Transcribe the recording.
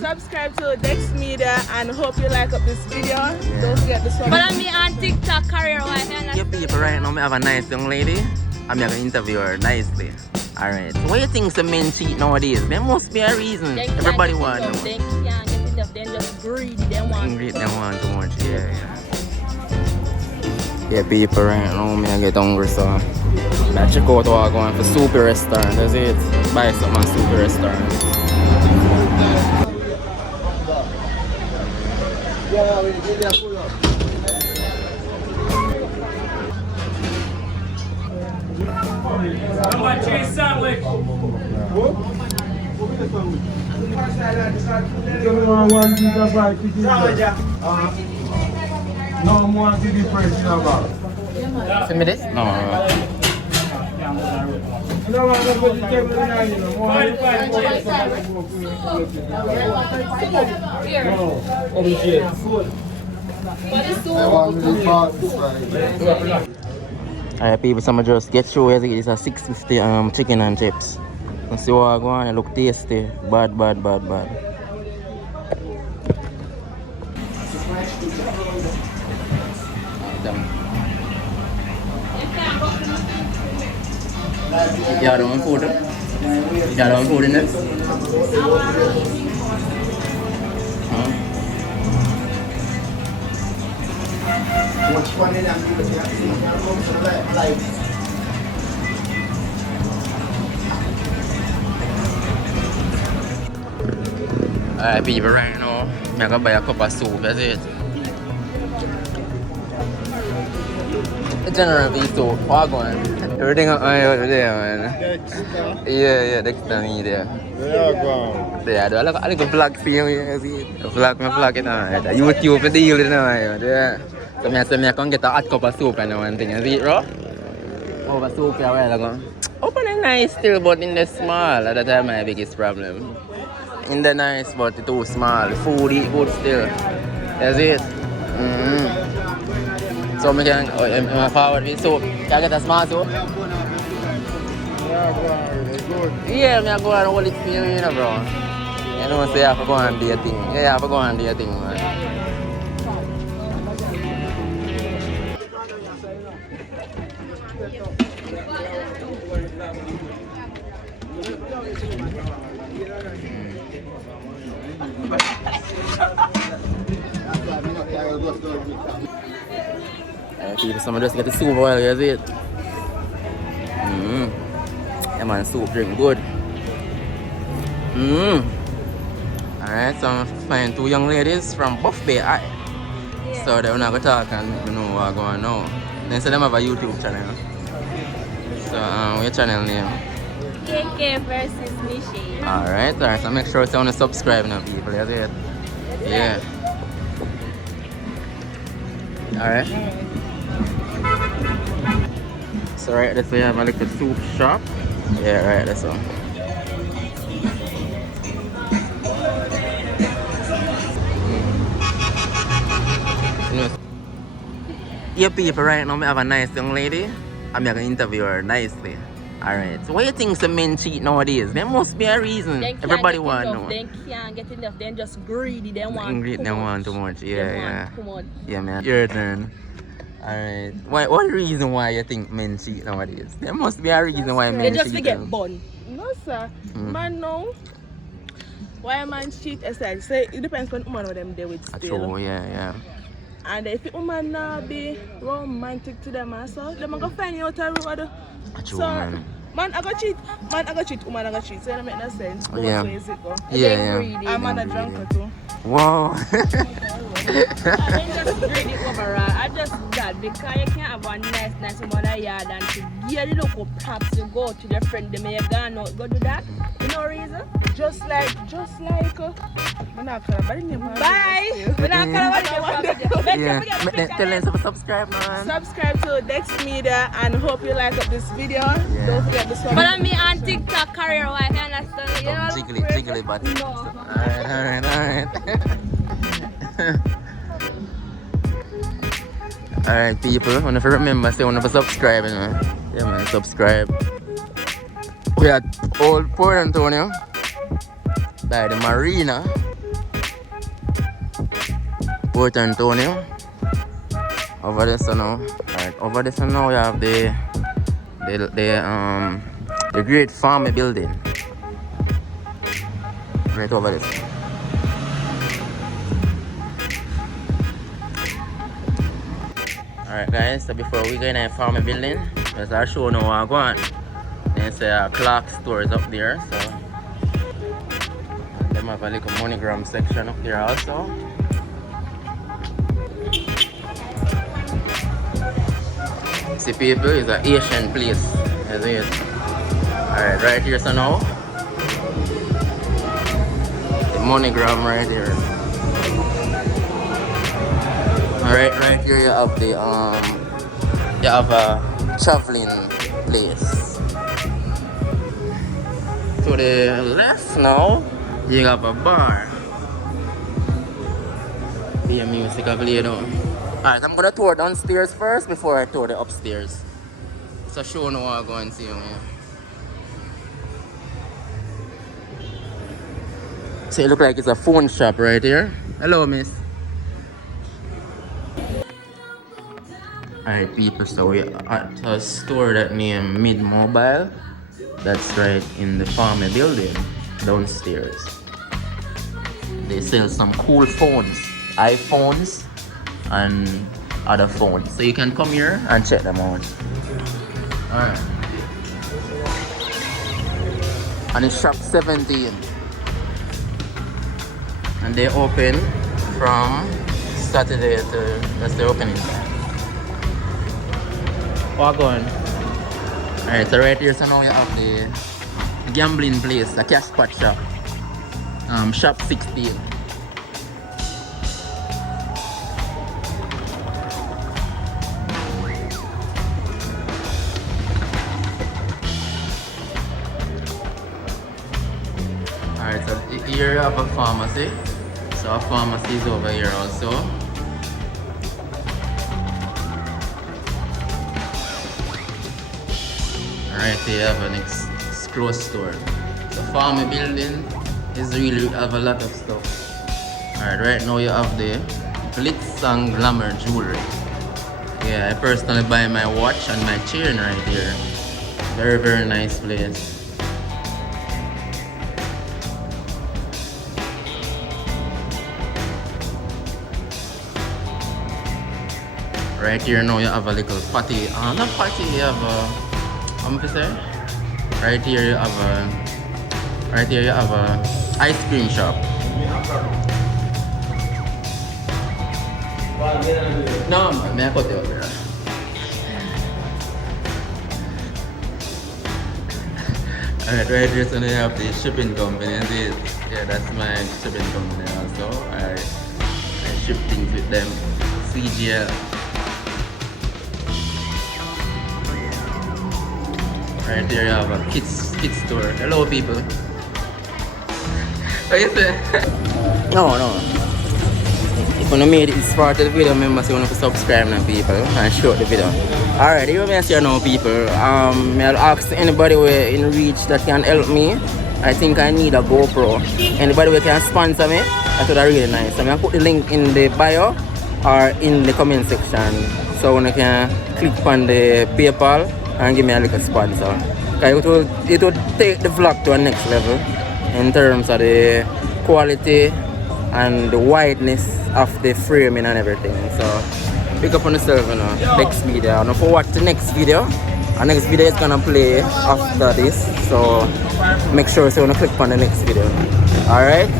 Subscribe to Dex Media and hope you like up this video. Don't forget this one. Follow me on TikTok, career wife. Yeah, people, right now I have a nice young lady. I'm going to interview her nicely. Alright, so what do you think some men cheat nowadays? There must be a reason. Everybody want to know. They can't get enough, they're just greedy. They want too much, yeah. Yeah, people, right now I get hungry, so I check out what I'm going for super restaurant, that's it. Buy something at super restaurant. Somebody change sandwich. No more to be fresh in a bag. Send me this? No. No, I'm not going to take the nine, you know. Alright, people, some just get through here. It's a 650 chicken and chips. And see what I go on, it look tasty. Bad. Yeah, don't want food. Yeah, don't want food in this. Which one in them like Alright, people, right now, I'm gonna buy a cup of soup, that's it. General beef soup, what going? Everything on over there, man. Yeah, Dexter me there. Yeah, I look a vlog for you, see? Vlog it now. YouTube deal it now, yeah. So I can get a hot cup of soup and one thing, you see it, bro? Over soup here, where I go? Open and nice still, but in the small, that's my biggest problem. In the nice, but it's too small. Food eat good still. That's it. So I can forward with soup. Can I get a small soup? Yeah, I go and hold it for you, you know, bro. You know, say I have to go and do a thing. Yeah, I have to go and do a thing, man. People, someone just get the soup oil, you see it? Yeah, man, soup drink good. Alright, so I'm finding two young ladies from Buff Bay. So they're not going to talk and you know what's going on. They say them have a YouTube channel. So, what's your channel name? KK versus Mishi. Alright, so make sure to subscribe now, people, you see it? Yeah. Alright. So right, this way I have a little soup shop. Yeah, right, that's one. Yeah, people, right now I have a nice young lady. I'm going to interview her nicely. Alright, so what do you think some men cheat nowadays? There must be a reason. Everybody want to know. They can't get enough, they're just greedy. They want too much. Yeah. Too much. Yeah, man. Your turn. Alright. What reason why you think men cheat nowadays? There must be a reason why men cheat. They just get bun. No, sir. Man, no. Why a man cheat aside? Say it depends on woman what them they with still. True, yeah. And if the woman be romantic to them also, them gonna find you out a road. True, So, man. Man, I got cheat. Woman, I got cheat. So it make no sense. Both Yeah. ways it go. Yeah. I'm a drunker too. Wow. I just greedy overall. I just that because you can't have a nice mother yard and to get the local props you go to their friend they may have gone out. Go do that. For no reason. Just like I'm not gonna Bye. We're not gonna Yeah. Tell them to subscribe, man. Subscribe to Dex Media and hope you like up this video. Don't forget the song. Follow me on TikTok, career wife. You understand? You know? Jiggle it, but. No. Alright. Alright, people. I want to remember, say, I want to subscribe, you know. Yeah, man, subscribe. We are Old Port Antonio by the marina. Port Antonio. Over there so now. Alright, over there so now we have the Great Farmer Building. Right over this. Alright guys, so before we go in the Farmer Building, let's show you now what I go on. Then say Clark store is up there, so them have a little MoneyGram section up there also. See people, it's an Asian place. As it is. Alright, right here so now. The MoneyGram right here. Alright, right here you have the you have a traveling place. To the left now, you have a bar. The music I play now. Alright, I'm gonna tour downstairs first before I tour the upstairs. So show now I'll go and see you. So it look like it's a phone shop right here. Hello, miss. Alright people, so we're at a store that named Mid Mobile. That's right in the Farmer Building downstairs. They sell some cool phones, iPhones and other phones. So you can come here and check them out. Alright. And it's shop 17. And they open from Saturday to, that's the opening time. Walk on. Alright, so right here so now you have the gambling place, the cash pot shop. Shop 16. Alright, so here you have a pharmacy. So a pharmacy is over here also. Right here you have an clothes store. The Farmer Building is really have a lot of stuff. Alright, right now you have the glitz and glamour jewelry. Yeah, I personally buy my watch and my chain right here. Very, very nice place. Right here now you have a little party. Not party, you have a right here you have a ice cream shop. No, may I cut you over there? Alright, right here so you have the shipping company. Yeah, that's my shipping company also. I ship things with them. CGL. Right there you have a kids store. Hello people. What you say? No. If you made this part of the video, remember to subscribe now people and share the video. Alright, you may see now people. I'll ask anybody where in reach that can help me. I think I need a GoPro. Anybody who can sponsor me, that would be really nice. I'm gonna put the link in the bio or in the comment section. So you can click on the PayPal and give me a little sponsor. It will take the vlog to a next level in terms of the quality and the wideness of the framing and everything. So pick up on yourself, you know, next video. Now for watch the next video. Our next video is gonna play after this. So make sure you click on the next video. Alright?